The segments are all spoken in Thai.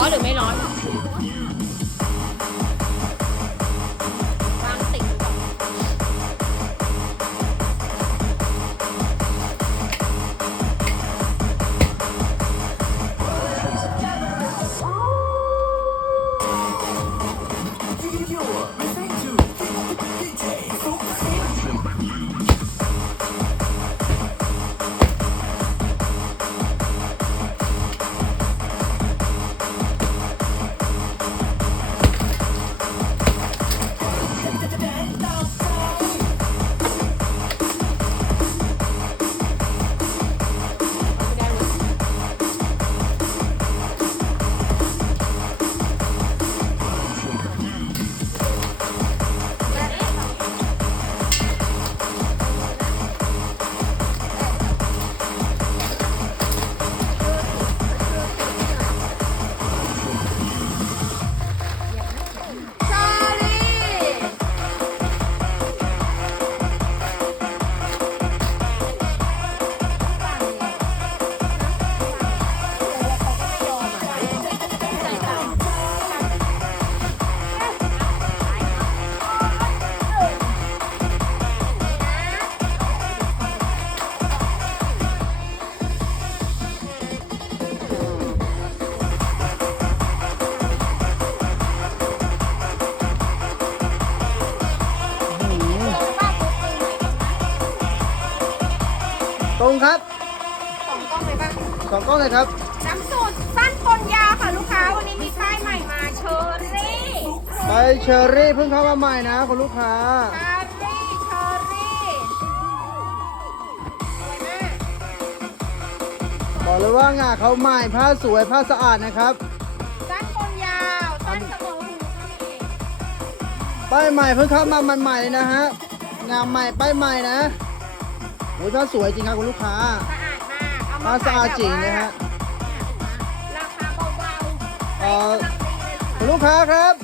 ร้อนหรือไม่ร้อน น้ำสูตรสั้นปนยาวค่ะลูกค้า วันนี้มีป้ายใหม่มาเชอรี่ใบเชอรี่เพิ่งเข้ามาใหม่นะคุณลูกค้า เชอรี่เชอรี่สวยมากบอกเลยว่างาเขาใหม่ผ้าสวยผ้าสะอาดนะครับ สั้นปนยาวสั้นเสมอหูก็มีป้ายใหม่เพิ่งเข้ามาใหม่ๆเลยนะฮะงามใหม่ป้ายใหม่นะโอ้ยผ้าสวยจริงครับคุณลูกค้า สะอาดมาก เอาผ้ามาสะอาดจริงนะฮะ ลูกค้าครับ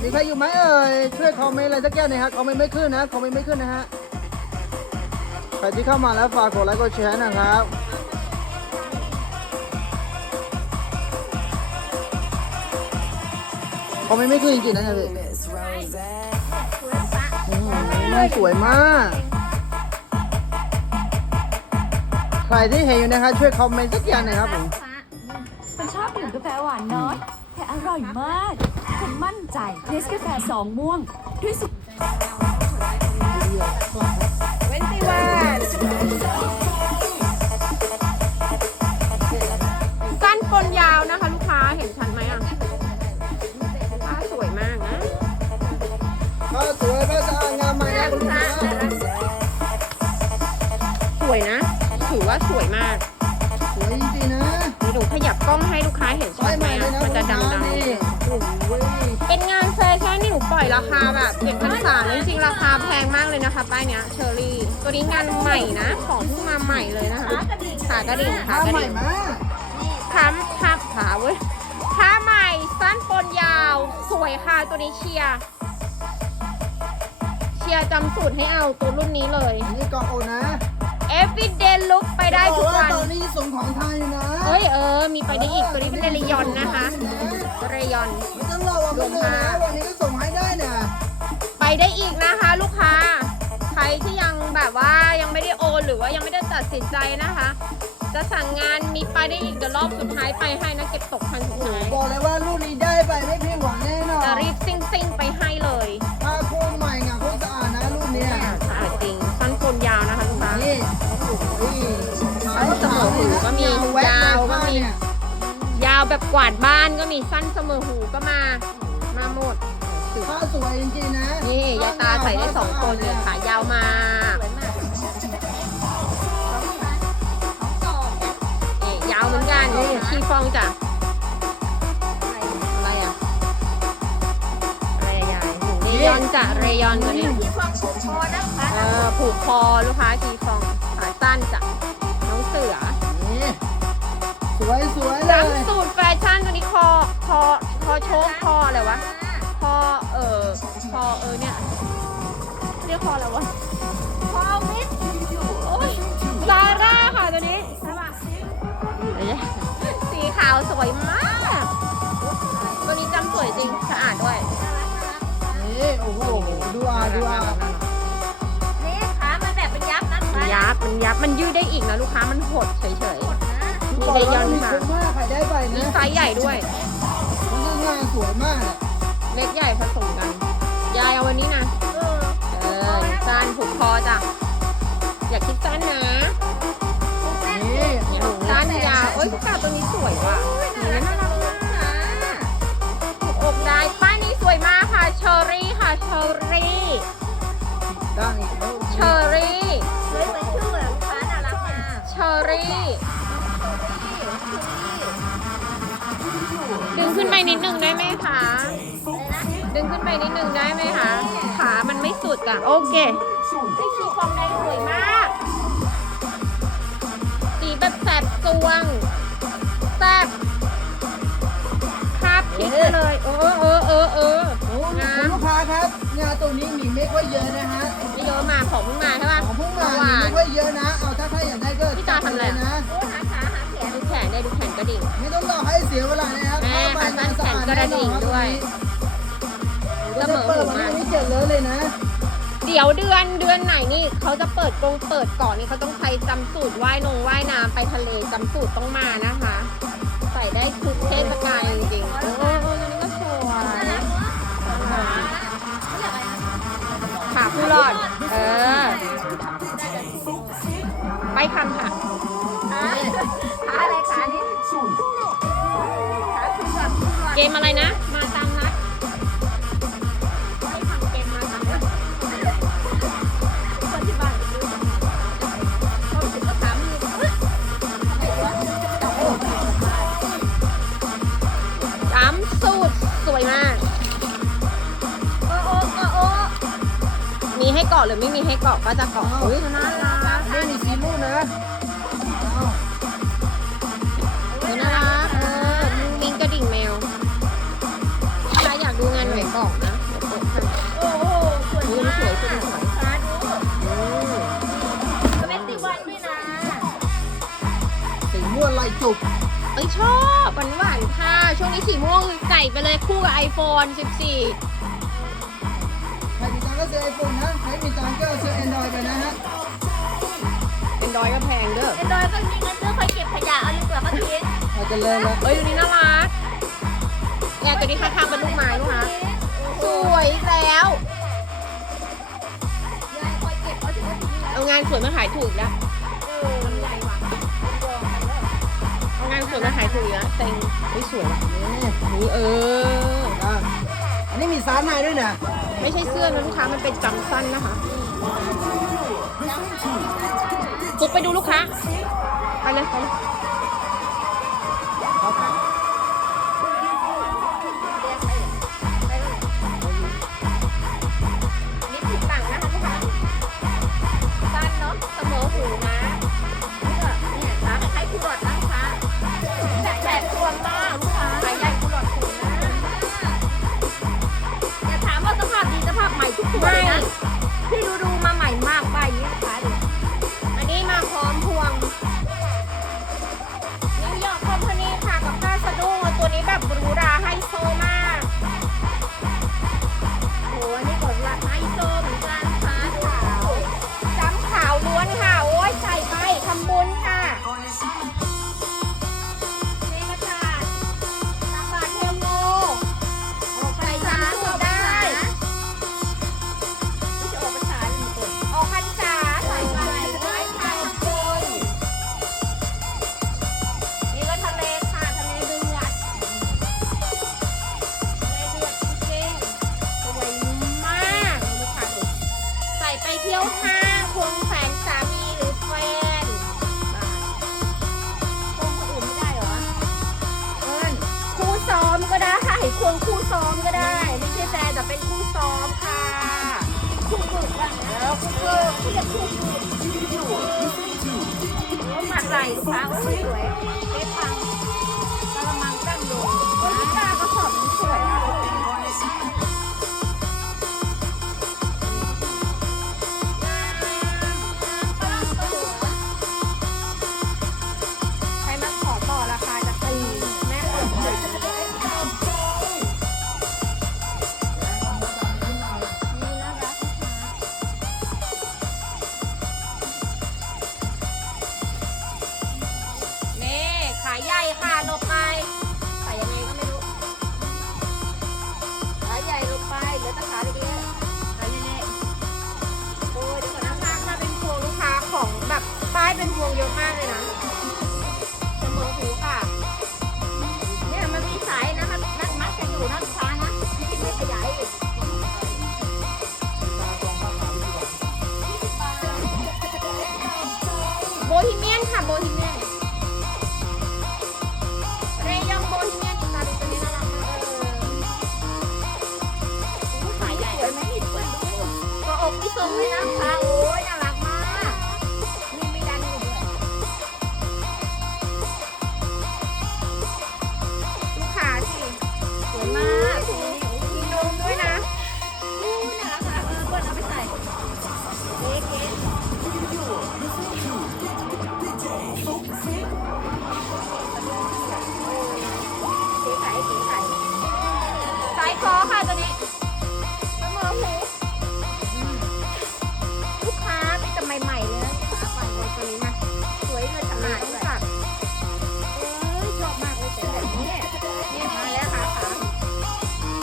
มีใครอยู่ไหมเอ่ย ช่วยคอมเมนต์อะไรสักอย่างหน่อยฮะคอมเมนต์ไม่ขึ้นนะ คอมเมนต์ไม่ขึ้นนะฮะ ใครที่เข้ามาแล้วฝากกดไลค์กดแชร์นะครับ คอมเมนต์ไม่ขึ้นจริงๆนะเนี่ยพี่อืมสวยมาก ใครที่เห็นอยู่นะครับช่วยคอมเมนต์สักอย่างหน่อยครับผมฉันชอบดื่มกา แฟหวานน้อย แต่อร่อยมากฉันมั่นใจเนสกาแฟสองม่วงด้วยสุด นี้งานใหม่นะ ของเพิ่งมาใหม่เลยนะคะขากระดิ่งขาผ้ากระใหม่ดิ่งมากค้ำทับขาเว้ยผ้าใหม่สั้นปนยาว สวยค่ะตัวนี้เชียร์เชียร์จำสูตรให้เอาตัวรุ่นนี้เลยอันนี้กล่องโอนะ everyday look ไปได้ทุกบอกว่าวันตอนนี้ส่งของไทยนะ เฮ้ยเออ มีไปได้อีกตัวนี้เป็นเรยอนนะคะเรยอนไม่ต้องรอวันนี้นะวันนี้ก็ส่งให้ได้นะไปได้อีกนะคะ แบบว่ายังไม่ได้โอนหรือว่ายังไม่ได้ตัดสินใจนะคะ จะสั่งงานมีไปได้อีกเดี๋ยวรอบสุดท้ายไปให้นะเก็บตกพันสุดท้ายบอกเลยว่ารุ่นนี้ได้ไปไม่เพียงหวังแน่นอนจะรีบซิ่งซิ่งๆไปให้เลยผ้าโคตรใหม่งามโคตรสะอาดนะรุ่นเนี้ยสะอาดจริงสั้นโคนยาวนะคะลูกค้านี่นี่สั้นเสมอหูก็มียาวก็มียาวแบบกวาดบ้านก็มีสั้นเสมอหูก็มามาหมดผ้าสวยจริงๆนะ นี่ยายตาใส่ได้สองคนเลยขายาวมาก ชีฟองจ้ะอะไรอะอะไรอะยายเรยอนจ้ะเรยอนตัวนี้เออผูกคอลูกค้าชีฟองขาสั้นจ้ะน้องเสือนี่สวยสวยๆเลยจำสูตรแฟชั่นตัวนี้คอคอคอโชกคออะไรวะคอเออคอเออเนี่ยเรียกคออะไรวะคอวิทโอ้ยซาร่าค่ะตัวนี้ใช่ปะเดี๋ยวาวสวยมาก ตัวนี้จำสวยจริงสะอาดด้วย นี่โอ้โหดูอาดูอานี่ขามันแบบเป็นยับนะลูกค้ยับมันยับมันยืดได้อีกนะลูกค้ามันหดเฉยกดนะมีเลยยอนมาคุ้มมากใครได้ไปมีนะไซส์ใหญ่ด้วย มันง่ายสวยมากอะเล็กใหญ่ผสมกัน ยายเอาวันนี้นะ เออเออสั้นผูกคอจ้ะ อย่าคิดสั้นนะ ตัวนี้สวยว่ะนี่น่ารักมากนะถูกอกได้ป้ายนี้สวยมากค่ะเชอรี่ค่ะเชอรี่ดังอีกแล้วเชอรี่เฮ้ยเหมือนชื่อเลยลูกค้าน่ารักมากเชอรี่ดึงขึ้นไปนิดนึงได้ไหมคะดึงขึ้นไปนิดนึงได้ไหมคะขามันไม่สุดอะโอเคไอ้ชีฟองแดงสวยมากสีแบบแสบสวง แสบคาบพลิกไปเลย เออเออเออเออโอ้งาคุณมลูกค้าครับงานตัวนี้มีไม่ค่อยเยอะนะฮะไม่เยอะมาของเพิ่งมาใช่ป่ะของเพิ่งมาหมีวาน ไม่ค่อยเยอะนะ เอาถ้าใครอยากได้ก็พี่ตาทำอะไรอะจัดเลยนะโอ้หาขาหาแขนดูแขนได้ดูแขนกระดิ่ง ไม่ต้องรอให้เสียเวลานะครับแม่เข้าไปขาสั้นสะอาดแขนกระดิ่งด้วยแน่นอนครับวันนี้ก็จะเปิดมาไม่เจ็ดเลยเลยนะเดี๋ยวเดือนเดือนไหนนี่เขาจะเปิดกรงเปิดก่อนนี่เขาต้องใช้จำสูตรว่ายนงว่ายน้ำไปทะเลจำสูตรต้องมานะคะ ใส่ได้ทุกเทศกาลจริงๆโอ้โหตัวนี้ก็สวยน่ารักเนอะเขาเรียกอะไรนะขาผู้รอด เออไปคำค่ะขาขาอะไรขานี้ขาคุณแบบคุณแบบเกมอะไรนะ มาตาม ให้เกาะหรือไม่มีให้เกาะก็จะเกาะอุ้ยน่ารักไม่มีซีมูนะเอาเออน่ารักเออมุ้งมิ้งกระดิ่งแมวใครอยากดูงานไหนบอกนะเดี๋ยวเปิดให้โอ้โหสวยอุ้ยมากสวยสวยสวยขาดูอืมก็ไม่ติดวันด้วยนะสีม่วนไหลจุกเอ้ยชอบหวานหวานๆค่ะ ช่วงนี้สีม่วงใส่ไปเลยคู่กับ iPhone 14ใครมีตังค์ ก็ซื้อไอโฟนนะใครมีตังค์ก็ซื้อแอนดรอยไปนะฮะเป็นดอยก็แพงเด้อไอ้ดอยก็มีเงินซื้อคอยเก็บขยะเอาดีกว่ามาทิ้งอาจจะเลยละเอ้ยตัวนี้น่ารักเนี่ยตัวนี้ข้างๆเป็นลูกไม้ลูกค้าสวยแล้ว ยายคอยเก็บเอาถึงว่าทิ้งแล้วเอางานสวยมาขายถูกอีกแล้ว เออใหญ่ว่ะเอางานสวยมาขายถูกอีกแล้วเซ็งเฮ้ยสวยว่ะนี่นี่เออ อะอันนี้มีซาร์นายด้วยนะ ไม่ใช่เสื้อนะลูกค้ามันเป็นจำสั้นนะคะฟุกไปดูลูกค้าไปเลยไปเลย สภาพใหม่ทุกตัว ไม่ เลยนะพี่ดูดู ว่าแล้วคู่ฝึกคู่จะคู่ฝึกโอ้หมักไหลลูกค้างสวยเป๊ะปังกระมังตั้งโดงโอ้ยตากระสอบสวย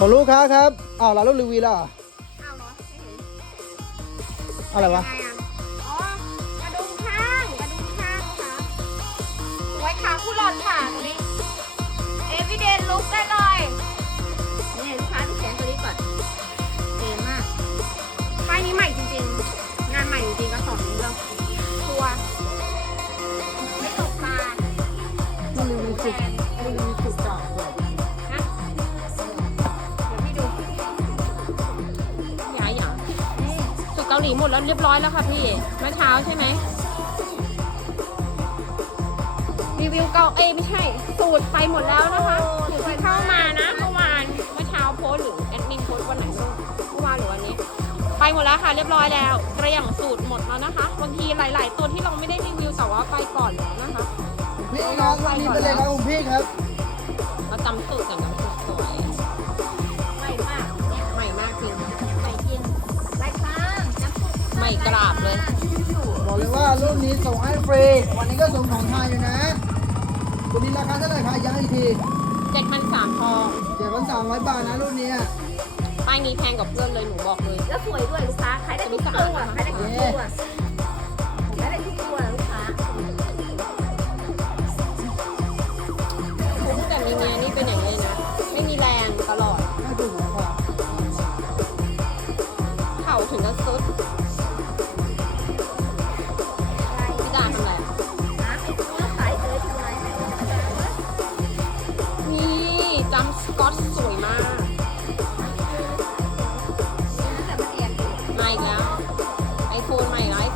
ของลูกค้าครับอ้าวเราลูกรีวิวแล้วเหรอเอาเนาะไม่เห็นอะไรวะ ยังไงอ่อ๋อกระดุมข้างกระดุมข้างค่ะไว้ขาคู่หลอดค่ะตัวนี้เอวิเดนลุกได้เลยนี่ลูกค้าดูแขนตัวนี้ก่อนเก๋มากป้ายนี้ใหม่จริงๆ งานใหม่จริงๆกระสอบนี้เราตัว ไม่ตกตา รีวิวสุดรีวิวสุดจอก สุดเกาหลีหมดแล้วเรียบร้อยแล้วค่ะพี่เมื่อเช้าใช่ไหมรีวิวเกาเอยไม่ใช่ สูตรไปหมดแล้วนะคะสูตรที่เข้ามานะเมื่อวานเมื่อเช้าโพสต์หรือแอดมินโพสต์วันไหนไม่รู้เมื่อวานหรือวันนี้ ไปหมดแล้วค่ะเรียบร้อยแล้วเกลี้ยงสูตรหมดแล้วนะคะบางทีหลาย ๆ ตัวที่เราไม่ได้รีวิวแต่ว่าไปก่อนแล้วนะคะพี่ครับนี่เป็นเลยครับคุณพี่ครับเราจำสูตรกันจำ ม่กราบเลย บอกเลยว่ารุ่นนี้ส่งให้ฟรี วันนี้ก็ส่งของไทยอยู่นะตัวนี้ราคาเท่าไหร่คะย้ำอีกทีเจ็ดพันสามทองเจ็ดพันสามร้อยบาทนะรุ่นนี้ป้ายนี้แพงกับเพื่อนเลยหนูบอกเลย แล้วสวยด้วยลูกค้าขายได้ทุกตัวขายได้ทุกตัว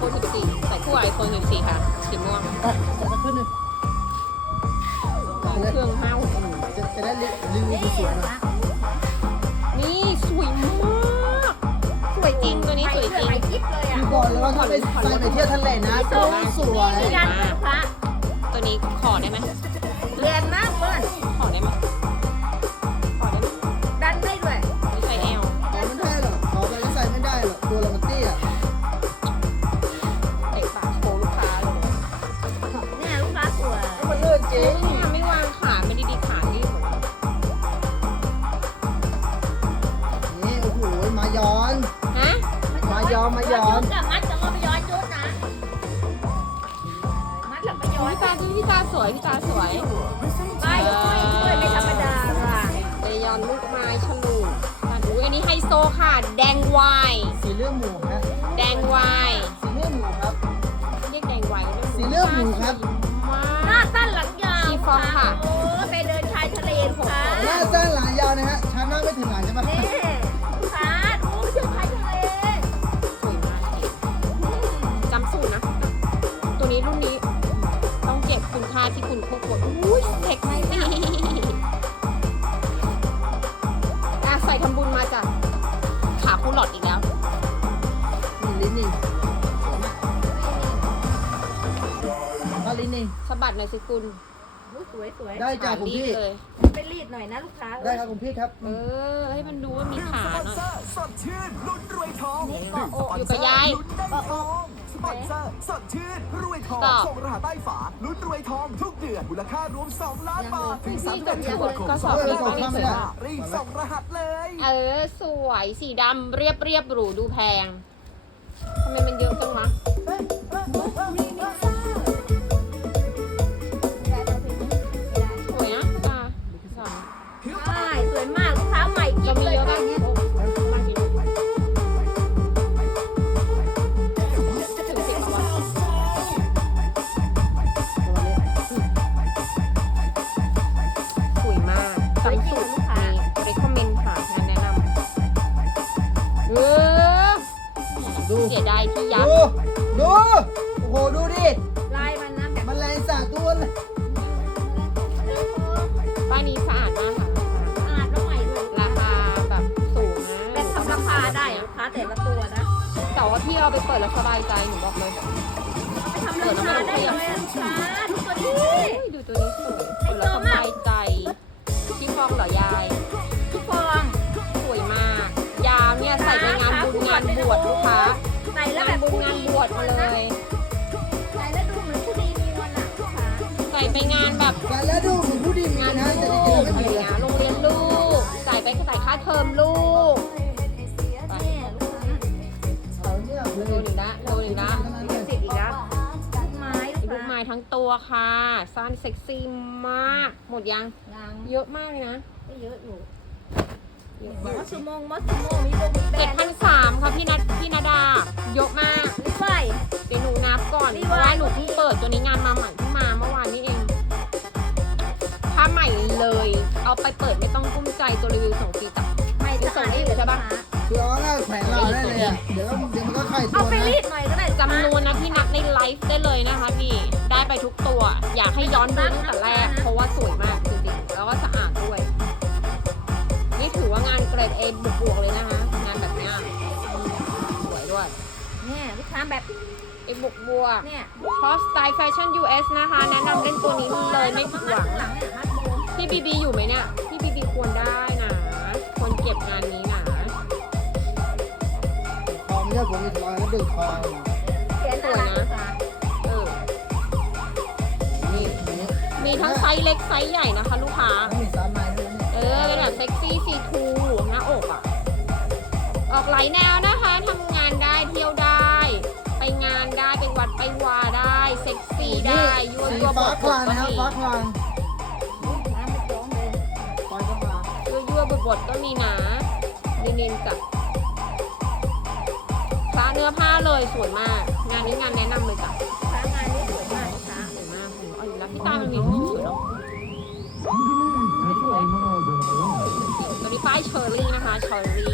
นใหม่แล้วไอโฟน14 ใส่คู่ไอโฟน14 ค่ะ สีม่วงไปจะมาขึ้นหนึ่งเครื่องห้าวจะจะได้รีวิวนี่สวยๆหน่อยนะนี่สวยมาก สวยจริงตัวนี้สวยจริงใหม่กิ๊บเลยอะคือบอกเลยว่าถ้าไปใส่ไปเที่ยวทะเลนะต้องสวยนี่ยันลูกค้าตัวนี้ขอได้ไหม เรียนมากเปิ้ลขอได้ไหม ย้อนมาย้อนจุดกับมัดจะมาไปย้อนจุดนะ มัดหลับไปย้อนพี่ตาดูพี่ตาสวยพี่ตาสวยไปยกด้วยด้วยไม่ธรรมดาว่ะเดยอนลูกไม้ฉลูกอุ้ยอันนี้ไฮโซค่ะ แดงวายสีเลือดหมูฮะแดงวายสีเลือดหมูครับเรียกแดงวายสีเลือดหมูครับ วยสวยได้จ้ะคุณรีบพี่ เลยไปรีดหน่อยนะลูกค้าได้ครับคุณพี่ครับ เออ ให้มันดูว่ามีขาหน่อย สดชื่นลุ้นรวยทองนี่เกาะอกอยู่กับยายเกาะอกปอนเซอร์สดชื่นรวยทอง Stop ส่งรหัสใต้ฝาลุ้นรวยทองทุกเดือนมูลค่ารวม 2 ล้านบาท ถึงพี่31จะธันวาคมก็สอบพี่ก็ไม่สวยรีบส่งรหัสเลย เออ สวย สีดำเรียบเรียบหรูดูแพง ทำไมมันเยอะจังวะ เสียดายที่ยับดู ดู โอ้โห ดูดิ ลายมันนะแบบมันแรงสาดตัวเลยป้ายนี้สะอาดมากค่ะสะอาดแล้วใหม่ด้วยราคาแบบสูงนะแบบทำราคาได้อะลูกค้าแต่ละตัวนะแต่ว่าพี่เอาไปเปิดแล้วสบายใจหนูบอกเลยไปทำราคาได้เลยลูกค้าทุกตัวนี้เฮ้ยดูตัวนี้สวยเปิดแล้วสบายใจพี่ฟองเหรอยาย ทุกฟองสวยมาก ยาวเนี่ยใส่ไปงานบุญงานบวชลูกค้า ดีบวชมาเลย ใส่แล้วดูเหมือนผู้ดีมีวันอะลูกค้าใส่ไปงานแบบแต่แล้วดูเหมือนผู้ดีมีงานนะลูแต่จริงๆแล้วไม่กอะไรมีเงี้ยโรงเรียนลูก ใส่ไปใส่ค่าเทอมลูกไปเนี่ยลูกค้าเอาเนี่ยเลโดยนอีกแล้วโดนอีกแล้วเป็นสิบอีกแล้วลูกไม้ลูกลูกค้าไม้ทั้งตัวค่ะ สั้นเซ็กซี่มาก หมดยังยังเยอะมากเลยนะก็เยอะอยู่เยอะ มมากอสโมงมอสโมงมีโบมีแบรเจ็ดนด์พันสามค่ะพี่นัดพี่นาดา เยอะมากรีไวเดี๋ยวหนูนับก่อน รีเพไวราะว่าหนูเพิ่งเปิดตัวนี้งานมาใหม่เพิ่งมาเมื่อวานนี้เองผ้าใหม่เลย เอาไปเปิดไม่ต้องกุ้มใจตัวรีวิวส่งฟรีจ้ะ ไม่สะอาดได้เลยใช่ปะคือเอาง่ายๆแขวนเราได้เลยอะเดี๋ยวก็เดี๋ยวมันก็ไข่ตัเอาวไปนะรีดหน่อยก็ได้จำนวนนะพี่นัดในไลฟ์ได้เลยนะคะพี่ ได้ไปทุกตัว อยากให้ย้อนดูตั้งแต่แรก เพราะว่าสวยมาก แบบเอบวกบวกเนี่ยชอบสไตล์แฟชั่น US นะคะ แนะนำเล่นตัวนี้เลยไม่ผิดหวังหลังเนี่ยมัดโบพี่บีบีอยู่ไหมเนี่ย พี่บีบีควรได้นะควรเก็บงานนี้นะคอมเนี่ยผมมีคอแล้วดึงคอเขียนอะไรลูกค้าเออนี่มีทั้งไซส์เล็กไซส์ใหญ่นะคะลูกค้าแล้วมีสามไม้ด้วยเนี่ยเออเป็นแบบเซ็กซี่ซีทูหน้าอกอะ ออกหลายแนวนะคะทำงานได้เที่ยวได้ วัดไปวาได้ เซ็กซี่ได้ยั่วสียั่วบฟ้าดคลางนะครับฟ้าคลางลูกค้าไม่ร้องเลยปล่อยเข้ามายั่วยั่วบดบดก็มีนะนินๆจ้ะพระเนื้อผ้าเลยสวยมาก งานนี้งานแนะนำเลยจ้ะลูกค้างานนี้สวยมากลูกค้าสวยมากโอ้โหเอาอยู่แล้วพี่ตามันมีผู้สวยเนาะตัวนี้ป้ายเชอร์รี่นะคะเชอร์รี่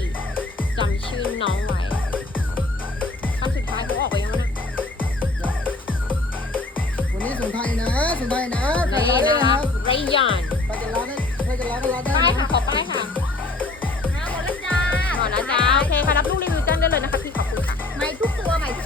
สนในะนี่นะครับไรยอน ไปจะร้านได้ไปจะร้านก็ร้าได้นป้ายค่ะ ขอป้ายค่ะ